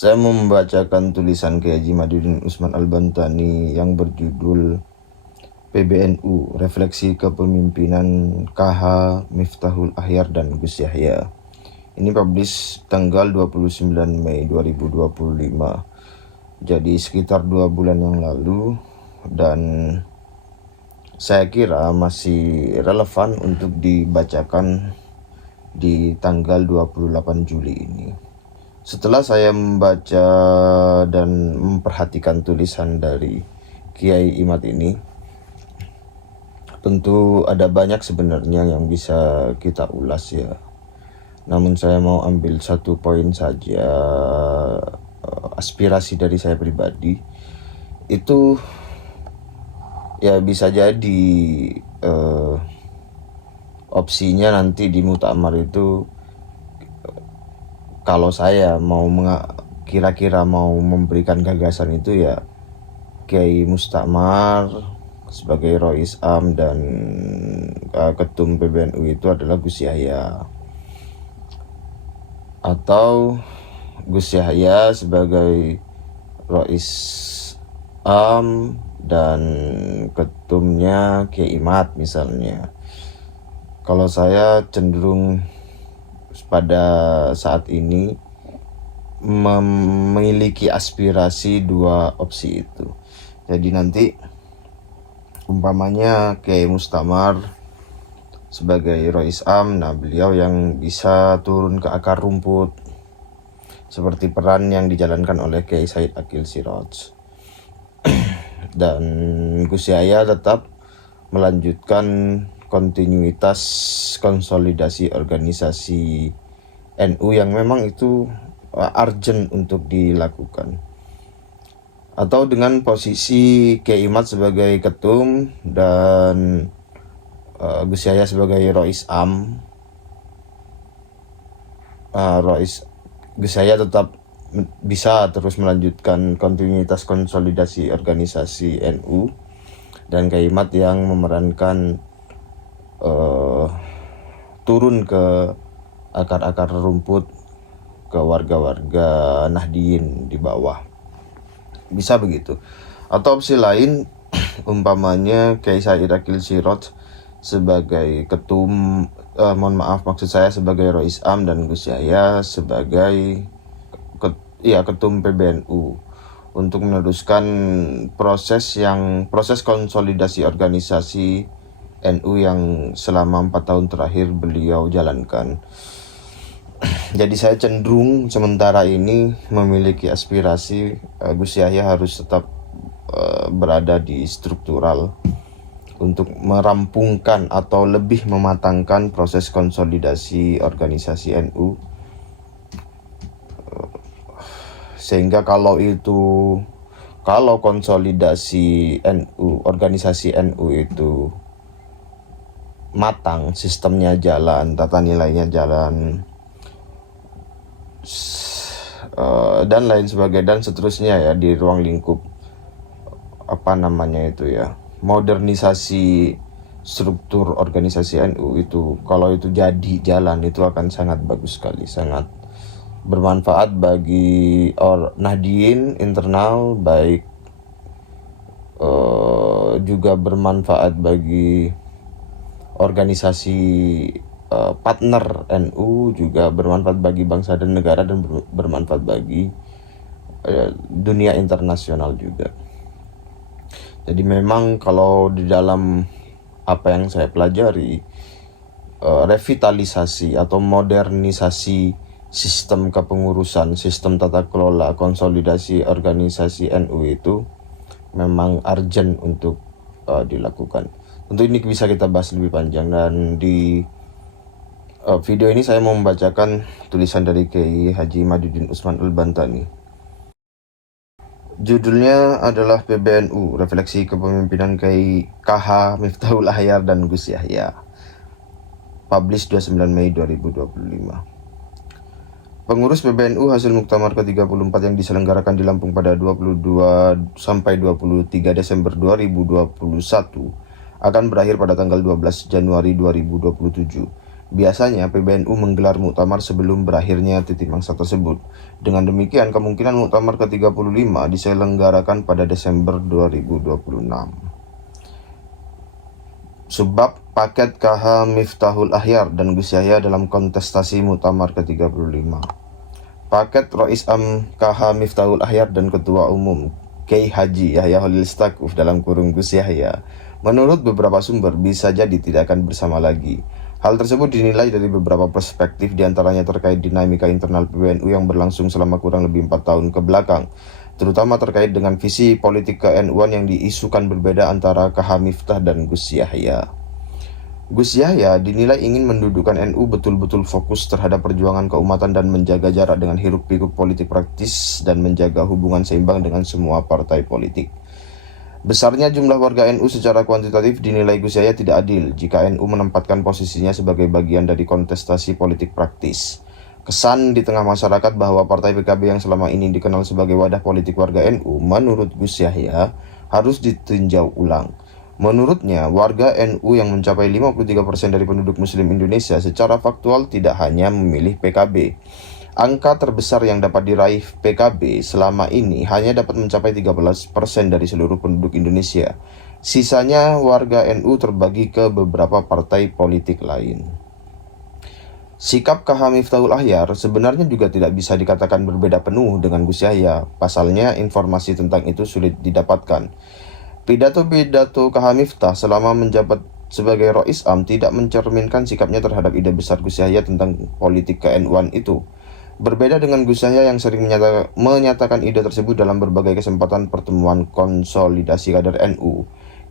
Saya mau membacakan tulisan Kiai Haji Madudin Usman Al-Bantani yang berjudul PBNU, Refleksi Kepemimpinan KH Miftahul Ahyar dan Gus Yahya. Ini publish tanggal 29 Mei 2025. Jadi sekitar 2 bulan yang lalu, dan saya kira masih relevan untuk dibacakan di tanggal 28 Juli ini. Setelah saya membaca dan memperhatikan tulisan dari Kiai Imad ini, tentu ada banyak sebenarnya yang bisa kita ulas ya. Namun saya mau ambil satu poin saja, aspirasi dari saya pribadi. Itu ya bisa jadi opsinya nanti di muktamar itu, kalau saya mau kira-kira mau memberikan gagasan itu ya Kiai Mustamar sebagai Rois Am dan Ketum PBNU itu adalah Gus Yahya, atau Gus Yahya sebagai Rois Am dan ketumnya Kiai Imad misalnya. Kalau saya cenderung pada saat ini memiliki aspirasi dua opsi itu. Jadi nanti umpamanya Kiai Mustamar sebagai Rois Am, nah beliau yang bisa turun ke akar rumput seperti peran yang dijalankan oleh Kiai Said Akil Siraj. Dan Gus Yahya tetap melanjutkan kontinuitas konsolidasi organisasi NU yang memang itu urgent untuk dilakukan. Atau dengan posisi Kiai Imad sebagai ketum dan Gus Yahya sebagai Rois Am, Gus Yahya tetap bisa terus melanjutkan kontinuitas konsolidasi organisasi NU, dan Kiai Imad yang memerankan turun ke akar-akar rumput, ke warga-warga Nahdien di bawah. Bisa begitu. Atau opsi lain umpamanya Kiai Said Akil Siraj sebagai ketum, maksud saya sebagai Rois Am, dan Gus Yahya sebagai ketum PBNU untuk meneruskan proses konsolidasi organisasi NU yang selama 4 tahun terakhir beliau jalankan. Jadi saya cenderung sementara ini memiliki aspirasi Gus Yahya harus tetap berada di struktural untuk merampungkan atau lebih mematangkan proses konsolidasi organisasi NU, sehingga kalau konsolidasi NU, organisasi NU itu matang, sistemnya jalan, tata nilainya jalan, dan lain sebagainya dan seterusnya ya, di ruang lingkup modernisasi struktur organisasi NU itu, kalau itu jadi jalan, itu akan sangat bagus sekali, sangat bermanfaat bagi Nahdien internal, baik juga bermanfaat bagi organisasi partner NU, juga bermanfaat bagi bangsa dan negara, dan bermanfaat bagi dunia internasional juga. Jadi memang kalau di dalam apa yang saya pelajari, revitalisasi atau modernisasi sistem kepengurusan, sistem tata kelola, konsolidasi organisasi NU itu memang urgent untuk dilakukan. Tentu ini bisa kita bahas lebih panjang, dan di video ini saya mau membacakan tulisan dari Kiai Haji Madudin Usman Al-Bantani. Judulnya adalah PBNU, Refleksi Kepemimpinan KH Miftahul Ahyar dan Gus Yahya. Publish 29 Mei 2025. Pengurus PBNU hasil Muktamar ke-34 yang diselenggarakan di Lampung pada 22 sampai 23 Desember 2021 akan berakhir pada tanggal 12 Januari 2027 Biasanya PBNU menggelar muktamar sebelum berakhirnya titik mangsa tersebut. Dengan demikian, kemungkinan muktamar ke-35 diselenggarakan pada Desember 2026. Sebab paket KH Miftahul Ahyar dan Gus Yahya dalam kontestasi muktamar ke-35. Paket Rois Am KH Miftahul Ahyar dan Ketua Umum Kiai Haji Yahya Holil Stakuf dalam kurung Gus Yahya, menurut beberapa sumber bisa jadi tidak akan bersama lagi. Hal tersebut dinilai dari beberapa perspektif, diantaranya terkait dinamika internal PBNU yang berlangsung selama kurang lebih 4 tahun ke belakang, terutama terkait dengan visi politik ke-NU-an yang diisukan berbeda antara KH Miftah dan Gus Yahya. Gus Yahya dinilai ingin mendudukkan NU betul-betul fokus terhadap perjuangan keumatan dan menjaga jarak dengan hiruk-pikuk politik praktis dan menjaga hubungan seimbang dengan semua partai politik. Besarnya jumlah warga NU secara kuantitatif dinilai Gus Yahya tidak adil jika NU menempatkan posisinya sebagai bagian dari kontestasi politik praktis. Kesan di tengah masyarakat bahwa partai PKB yang selama ini dikenal sebagai wadah politik warga NU, menurut Gus Yahya, harus ditinjau ulang. Menurutnya, warga NU yang mencapai 53% dari penduduk muslim Indonesia secara faktual tidak hanya memilih PKB. Angka terbesar yang dapat diraih PKB selama ini hanya dapat mencapai 13% dari seluruh penduduk Indonesia. Sisanya warga NU terbagi ke beberapa partai politik lain. Sikap KH Miftahul Ahyar sebenarnya juga tidak bisa dikatakan berbeda penuh dengan Gus Yahya. Pasalnya, informasi tentang itu sulit didapatkan. Pidato-pidato KH Miftah selama menjabat sebagai Rois Am tidak mencerminkan sikapnya terhadap ide besar Gus Yahya tentang politik ke-NU-an itu. Berbeda dengan Gus Yahya yang sering menyatakan ide tersebut dalam berbagai kesempatan pertemuan konsolidasi kader NU,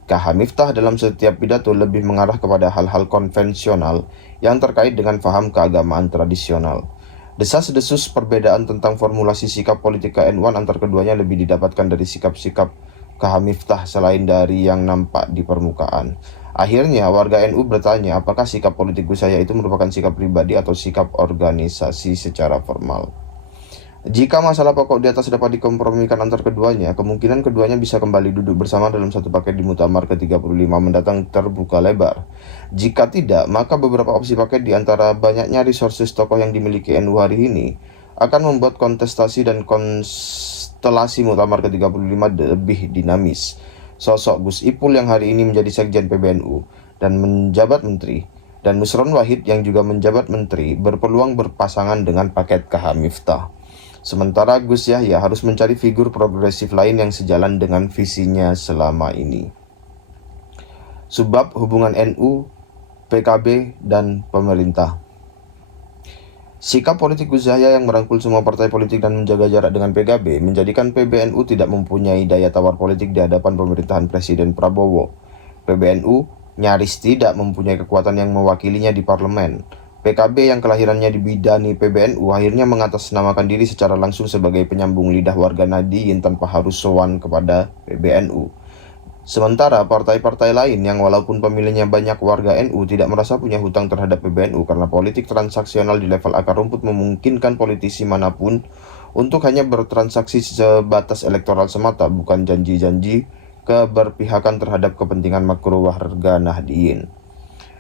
KH Miftah dalam setiap pidato lebih mengarah kepada hal-hal konvensional yang terkait dengan paham keagamaan tradisional. Desas-desus perbedaan tentang formulasi sikap politik ke-NU-an antar keduanya lebih didapatkan dari sikap-sikap KH Miftah selain dari yang nampak di permukaan. Akhirnya warga NU bertanya apakah sikap politik Gus Yahya itu merupakan sikap pribadi atau sikap organisasi secara formal. Jika masalah pokok di atas dapat dikompromikan antar keduanya, kemungkinan keduanya bisa kembali duduk bersama dalam satu paket di muktamar ke-35 mendatang terbuka lebar. Jika tidak, maka beberapa opsi paket di antara banyaknya resources tokoh yang dimiliki NU hari ini akan membuat kontestasi dan konstelasi muktamar ke-35 lebih dinamis. Sosok Gus Ipul yang hari ini menjadi sekjen PBNU dan menjabat menteri, dan Nusron Wahid yang juga menjabat menteri berpeluang berpasangan dengan paket KH Miftah. Sementara Gus Yahya harus mencari figur progresif lain yang sejalan dengan visinya selama ini. Sebab hubungan NU, PKB, dan pemerintah. Sikap politik Gus Yahya yang merangkul semua partai politik dan menjaga jarak dengan PKB menjadikan PBNU tidak mempunyai daya tawar politik di hadapan pemerintahan Presiden Prabowo. PBNU nyaris tidak mempunyai kekuatan yang mewakilinya di parlemen. PKB yang kelahirannya dibidani PBNU akhirnya mengatasnamakan diri secara langsung sebagai penyambung lidah warga Nahdiyin tanpa harus sowan kepada PBNU. Sementara partai-partai lain yang walaupun pemilihnya banyak warga NU tidak merasa punya hutang terhadap PBNU karena politik transaksional di level akar rumput memungkinkan politisi manapun untuk hanya bertransaksi sebatas elektoral semata, bukan janji-janji keberpihakan terhadap kepentingan makro warga Nahdiyin.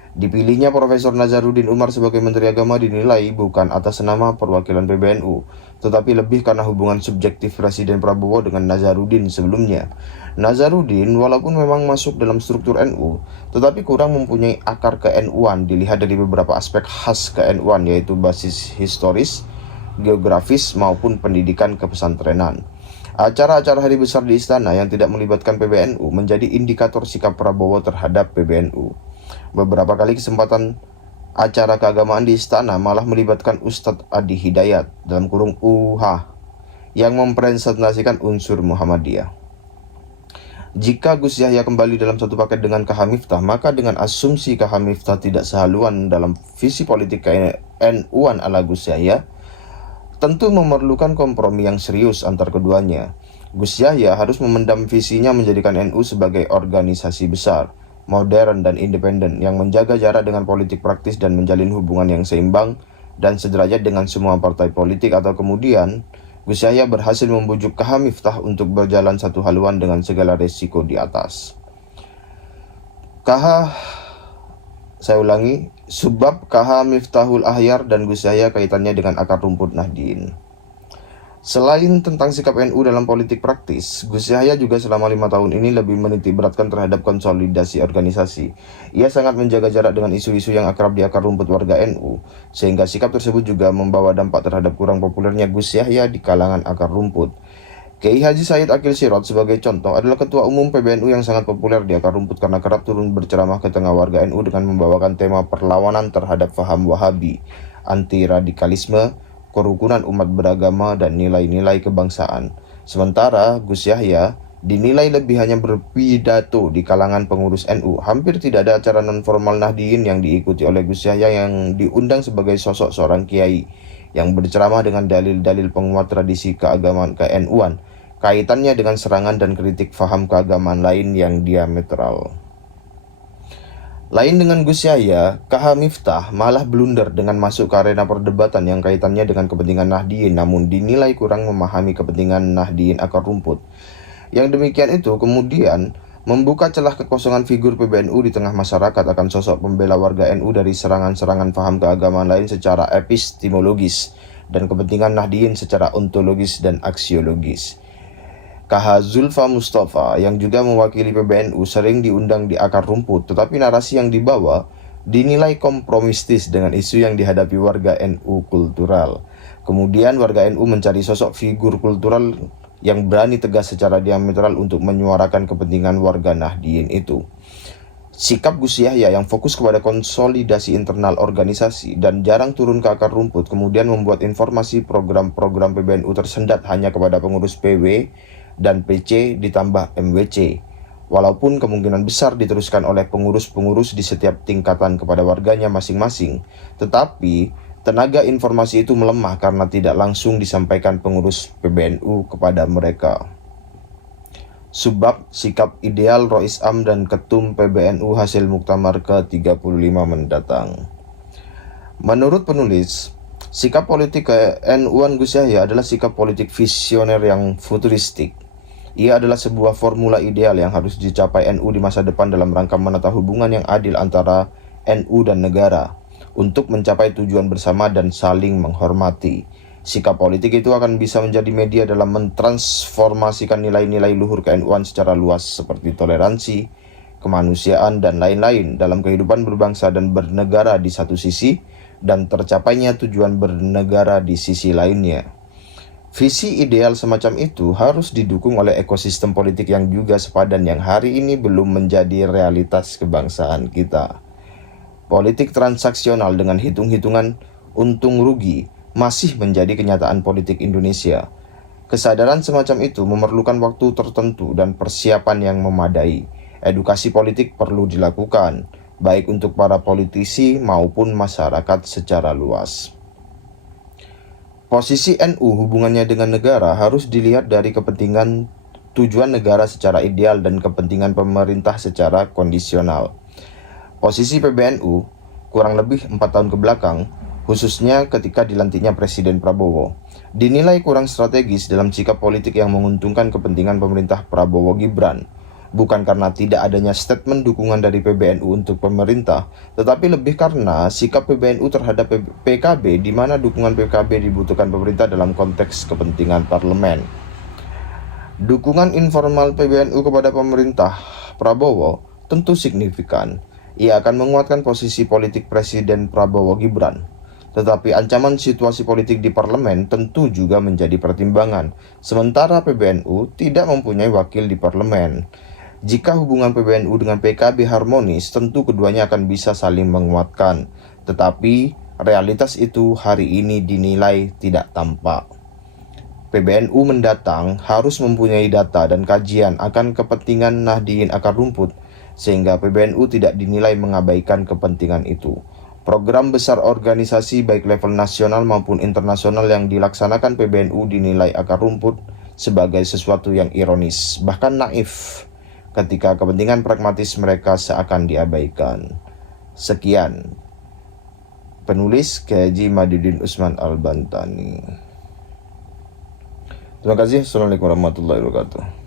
Dipilihnya Profesor Nazarudin Umar sebagai Menteri Agama dinilai bukan atas nama perwakilan PBNU, tetapi lebih karena hubungan subjektif Presiden Prabowo dengan Nazarudin sebelumnya. Nazarudin walaupun memang masuk dalam struktur NU, tetapi kurang mempunyai akar ke-NU-an dilihat dari beberapa aspek khas ke-NU-an, yaitu basis historis, geografis, maupun pendidikan kepesantrenan. Acara-acara hari besar di istana yang tidak melibatkan PBNU menjadi indikator sikap Prabowo terhadap PBNU. Beberapa kali kesempatan acara keagamaan di istana malah melibatkan Ustadz Adi Hidayat dalam kurung UH yang mempresentasikan unsur Muhammadiyah. Jika Gus Yahya kembali dalam satu paket dengan KH Miftah, maka dengan asumsi KH Miftah tidak sehaluan dalam visi politik NU-an ala Gus Yahya, tentu memerlukan kompromi yang serius antar keduanya. Gus Yahya harus memendam visinya menjadikan NU sebagai organisasi besar, modern dan independen yang menjaga jarak dengan politik praktis dan menjalin hubungan yang seimbang dan sederajat dengan semua partai politik, atau kemudian Gus Yahya berhasil membujuk KH Miftah untuk berjalan satu haluan dengan segala resiko di atas. Saya ulangi, Subbab KH Miftahul Ahyar dan Gus Yahya kaitannya dengan akar rumput Nahdien. Selain tentang sikap NU dalam politik praktis, Gus Yahya juga selama 5 tahun ini lebih menitik beratkan terhadap konsolidasi organisasi. Ia sangat menjaga jarak dengan isu-isu yang akrab di akar rumput warga NU, sehingga sikap tersebut juga membawa dampak terhadap kurang populernya Gus Yahya di kalangan akar rumput. Kiai Haji Said Akil Sirot sebagai contoh adalah ketua umum PBNU yang sangat populer di akar rumput karena kerap turun berceramah ke tengah warga NU dengan membawakan tema perlawanan terhadap faham Wahabi, anti radikalisme, kerukunan umat beragama, dan nilai-nilai kebangsaan. Sementara Gus Yahya dinilai lebih hanya berpidato di kalangan pengurus NU. Hampir tidak ada acara non-formal Nahdien yang diikuti oleh Gus Yahya yang diundang sebagai sosok seorang kiai yang berceramah dengan dalil-dalil penguat tradisi keagamaan ke-NU-an, kaitannya dengan serangan dan kritik faham keagamaan lain yang diametral. Lain dengan Gus Yahya, KH Miftah malah blunder dengan masuk ke arena perdebatan yang kaitannya dengan kepentingan Nahdien namun dinilai kurang memahami kepentingan Nahdien akar rumput. Yang demikian itu kemudian membuka celah kekosongan figur PBNU di tengah masyarakat akan sosok pembela warga NU dari serangan-serangan paham keagamaan lain secara epistemologis dan kepentingan Nahdien secara ontologis dan aksiologis. KH Zulfa Mustafa yang juga mewakili PBNU sering diundang di akar rumput, tetapi narasi yang dibawa dinilai kompromistis dengan isu yang dihadapi warga NU kultural. Kemudian warga NU mencari sosok figur kultural yang berani tegas secara diametral untuk menyuarakan kepentingan warga Nahdien itu. Sikap Gus Yahya yang fokus kepada konsolidasi internal organisasi dan jarang turun ke akar rumput kemudian membuat informasi program-program PBNU tersendat hanya kepada pengurus PW dan PC ditambah MWC. Walaupun kemungkinan besar diteruskan oleh pengurus-pengurus di setiap tingkatan kepada warganya masing-masing, tetapi tenaga informasi itu melemah karena tidak langsung disampaikan pengurus PBNU kepada mereka. Subbab sikap ideal Rois Am dan Ketum PBNU hasil Muktamar ke-35 mendatang. Menurut penulis, sikap politik ke-NU-an Gus Yahya adalah sikap politik visioner yang futuristik. Ia adalah sebuah formula ideal yang harus dicapai NU di masa depan dalam rangka menata hubungan yang adil antara NU dan negara untuk mencapai tujuan bersama dan saling menghormati. Sikap politik itu akan bisa menjadi media dalam mentransformasikan nilai-nilai luhur ke-NU-an secara luas seperti toleransi, kemanusiaan, dan lain-lain dalam kehidupan berbangsa dan bernegara di satu sisi dan tercapainya tujuan bernegara di sisi lainnya. Visi ideal semacam itu harus didukung oleh ekosistem politik yang juga sepadan yang hari ini belum menjadi realitas kebangsaan kita. Politik transaksional dengan hitung-hitungan untung rugi masih menjadi kenyataan politik Indonesia. Kesadaran semacam itu memerlukan waktu tertentu dan persiapan yang memadai. Edukasi politik perlu dilakukan, baik untuk para politisi maupun masyarakat secara luas. Posisi NU hubungannya dengan negara harus dilihat dari kepentingan tujuan negara secara ideal dan kepentingan pemerintah secara kondisional. Posisi PBNU kurang lebih 4 tahun ke belakang, khususnya ketika dilantiknya Presiden Prabowo, dinilai kurang strategis dalam sikap politik yang menguntungkan kepentingan pemerintah Prabowo Gibran. Bukan karena tidak adanya statement dukungan dari PBNU untuk pemerintah, tetapi lebih karena sikap PBNU terhadap PKB di mana dukungan PKB dibutuhkan pemerintah dalam konteks kepentingan parlemen. Dukungan informal PBNU kepada pemerintah Prabowo tentu signifikan. Ia akan menguatkan posisi politik Presiden Prabowo Gibran. Tetapi ancaman situasi politik di parlemen tentu juga menjadi pertimbangan, sementara PBNU tidak mempunyai wakil di parlemen. Jika hubungan PBNU dengan PKB harmonis, tentu keduanya akan bisa saling menguatkan. Tetapi realitas itu hari ini dinilai tidak tampak. PBNU mendatang harus mempunyai data dan kajian akan kepentingan Nahdien akar rumput, sehingga PBNU tidak dinilai mengabaikan kepentingan itu. Program besar organisasi baik level nasional maupun internasional yang dilaksanakan PBNU dinilai akar rumput sebagai sesuatu yang ironis, bahkan naif, ketika kepentingan pragmatis mereka seakan diabaikan. Sekian. Penulis Kiai Haji Madudin Usman Al-Bantani. Terima kasih. Assalamualaikum warahmatullahi wabarakatuh.